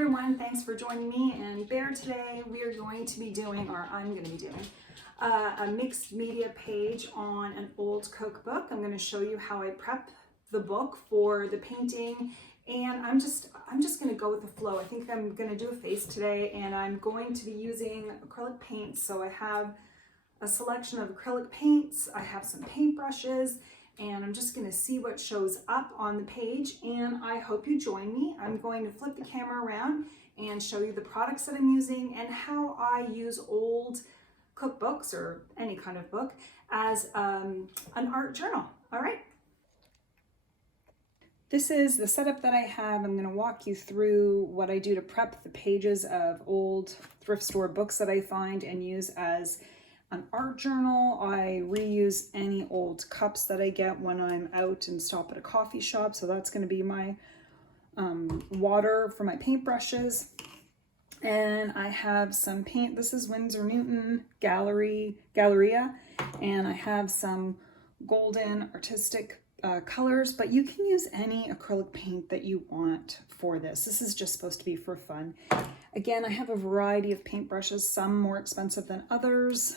everyone, thanks for joining me and Bear. Today we are going to be doing, or I'm going to be doing, a mixed media page on an old cookbook. I'm going to show you how I prep the book for the painting, and I'm just going to go with the flow. I think I'm going to do a face today, and I'm going to be using acrylic paints. So I have a selection of acrylic paints, I have some paintbrushes, and I'm just going to see what shows up on the page, and I hope you join me. I'm going to flip the camera around and show you the products that I'm using and how I use old cookbooks or any kind of book as an art journal. All right. This is the setup that I have. I'm going to walk you through what I do to prep the pages of old thrift store books that I find and use as an art journal. I reuse any old cups that I get when I'm out and stop at a coffee shop. So that's going to be my water for my paintbrushes. And I have some paint. This is Winsor Newton Galleria. And I have some golden artistic colors, but you can use any acrylic paint that you want for this. This is just supposed to be for fun. Again, I have a variety of paintbrushes, some more expensive than others,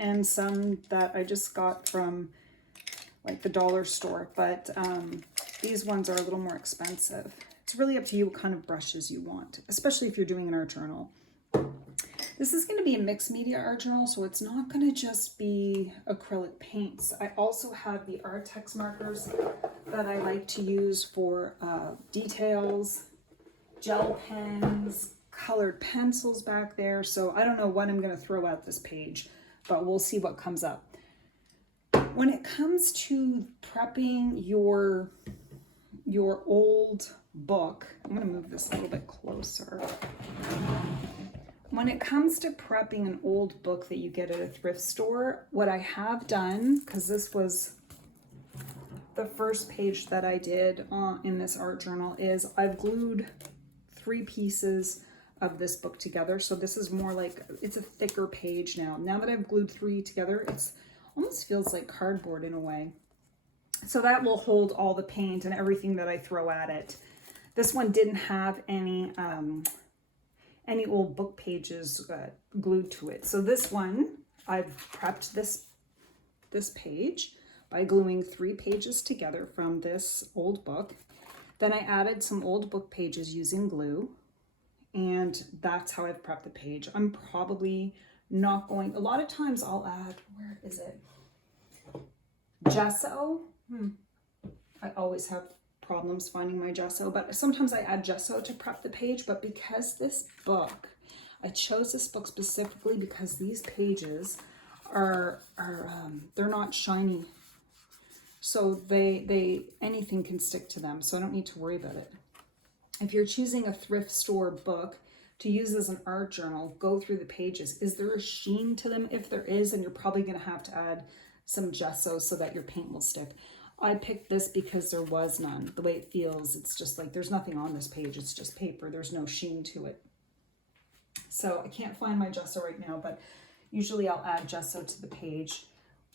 and some that I just got from like the dollar store, but these ones are a little more expensive. It's really up to you what kind of brushes you want, especially if you're doing an art journal. This is going to be a mixed media art journal, so it's not going to just be acrylic paints. I also have the Artex markers that I like to use for details, gel pens, colored pencils back there. So I don't know what I'm going to throw at this page, but we'll see what comes up. When it comes to prepping your old book, I'm going to move this a little bit closer. When it comes to prepping an old book that you get at a thrift store, what I have done, because this was the first page that I did in this art journal, is I've glued 3 pieces of this book together. So this is more like, it's a thicker page now. Now that I've glued 3 together, it's almost feels like cardboard in a way. So that will hold all the paint and everything that I throw at it. This one didn't have any old book pages glued to it. So this one, I've prepped this page by gluing 3 pages together from this old book. Then I added some old book pages using glue, and that's how I've prepped the page. I'm probably not going, a lot of times I'll add, where is it? Gesso. I always have problems finding my gesso, but sometimes I add gesso to prep the page. But because this book, I chose this book specifically because these pages are they're not shiny, so they anything can stick to them, so I don't need to worry about it. If you're choosing a thrift store book to use as an art journal, go through the pages. Is there a sheen to them? If there is, then you're probably going to have to add some gesso so that your paint will stick. I picked this because there was none. The way it feels, it's just like there's nothing on this page. It's just paper. There's no sheen to it. So I can't find my gesso right now, but usually I'll add gesso to the page.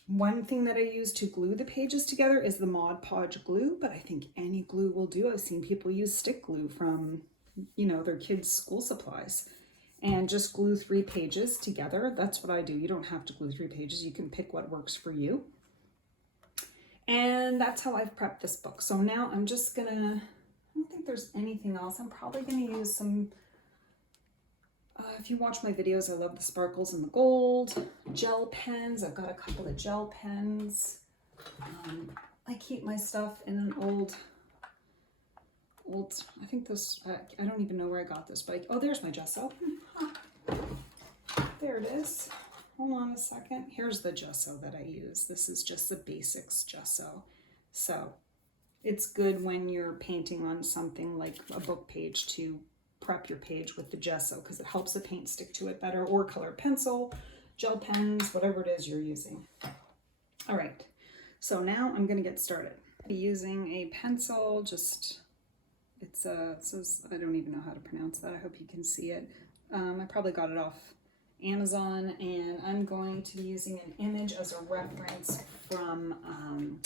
One thing that I use to glue the pages together is the Mod Podge glue, but I think any glue will do. I've seen people use stick glue from, you know, their kids' school supplies, and just glue 3 pages together. That's what I do. You don't have to glue 3 pages. You can pick what works for you. And that's how I've prepped this book. So now I'm just gonna, I don't think there's anything else. I'm probably gonna use some, if you watch my videos, I love the sparkles and the gold. Gel pens, I've got a couple of gel pens. I keep my stuff in an old, I think this, I don't even know where I got this, but oh, there's my gesso. There it is. Hold on a second. Here's the gesso that I use. This is just the basics gesso. So it's good when you're painting on something like a book page to prep your page with the gesso, because it helps the paint stick to it better, or colored pencil, gel pens, whatever it is you're using. All right, so now I'm gonna get started. I'll be using a pencil, just, it says, I don't even know how to pronounce that. I hope you can see it. I probably got it off Amazon, and I'm going to be using an image as a reference from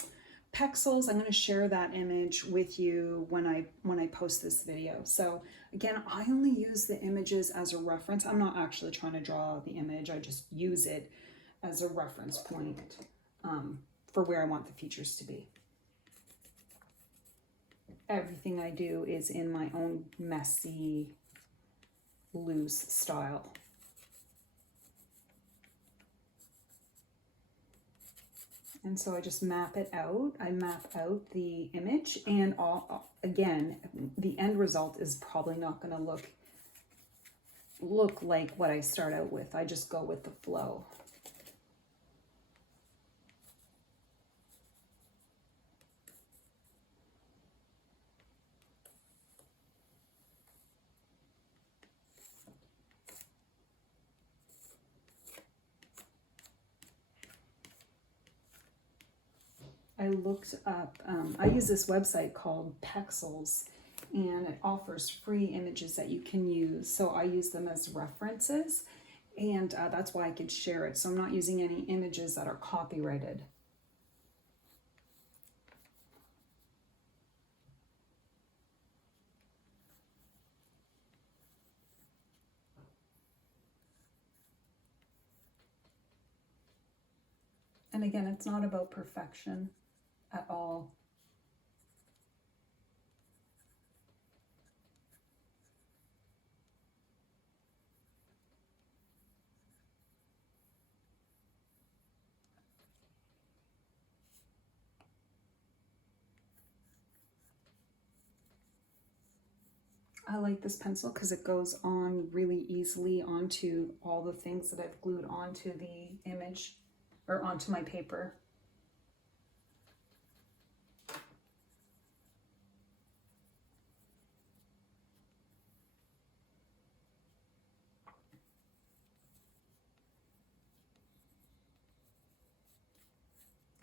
Pexels, I'm going to share that image with you when I post this video. So again, I only use the images as a reference. I'm not actually trying to draw the image. I just use it as a reference point for where I want the features to be. Everything I do is in my own messy, loose style. And so I just map it out. I map out the image, and again, the end result is probably not going to look like what I start out with. I just go with the flow. I looked up, I use this website called Pexels, and it offers free images that you can use. So I use them as references, and that's why I could share it. So I'm not using any images that are copyrighted. And again, it's not about perfection at all. I like this pencil because it goes on really easily onto all the things that I've glued onto the image or onto my paper.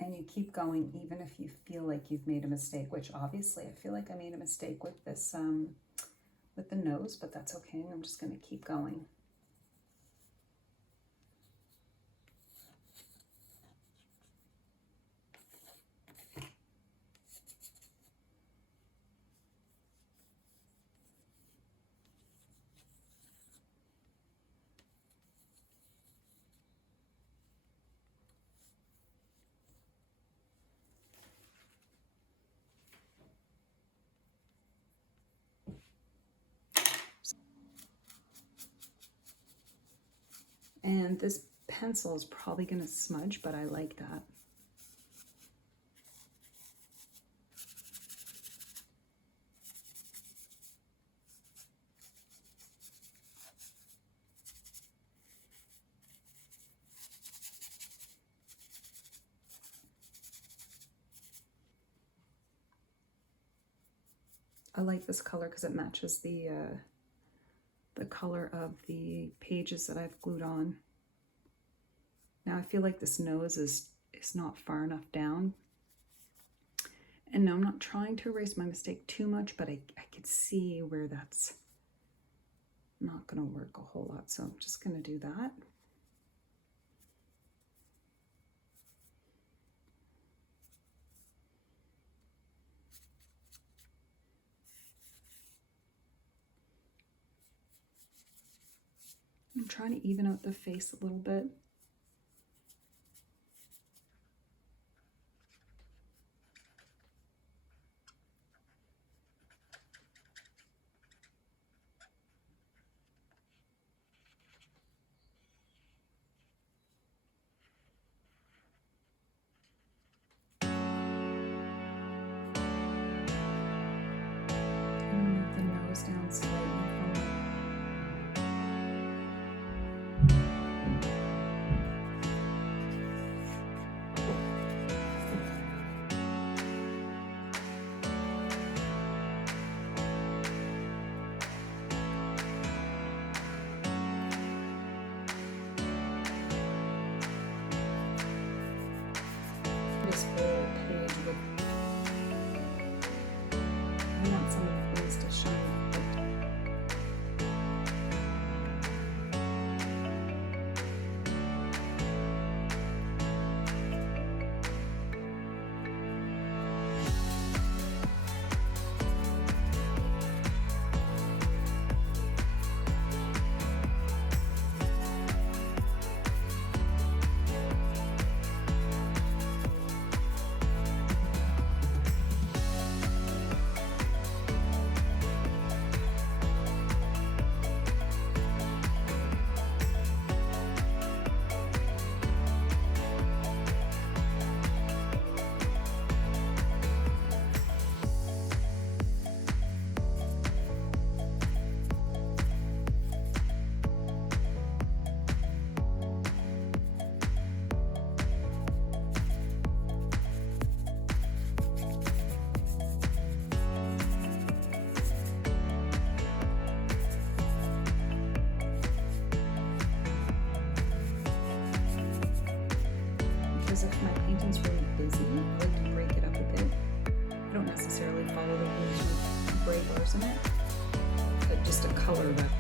And you keep going even if you feel like you've made a mistake, which obviously I feel like I made a mistake with this, with the nose, but that's okay. I'm just going to keep going. And this pencil is probably going to smudge, but I like that. I like this color because it matches the color of the pages that I've glued on. Now I feel like this nose is not far enough down. And no, I'm not trying to erase my mistake too much, but I could see where that's not going to work a whole lot. So I'm just going to do that. I'm trying to even out the face a little bit. Move the nose down slightly from isn't it? But just a color that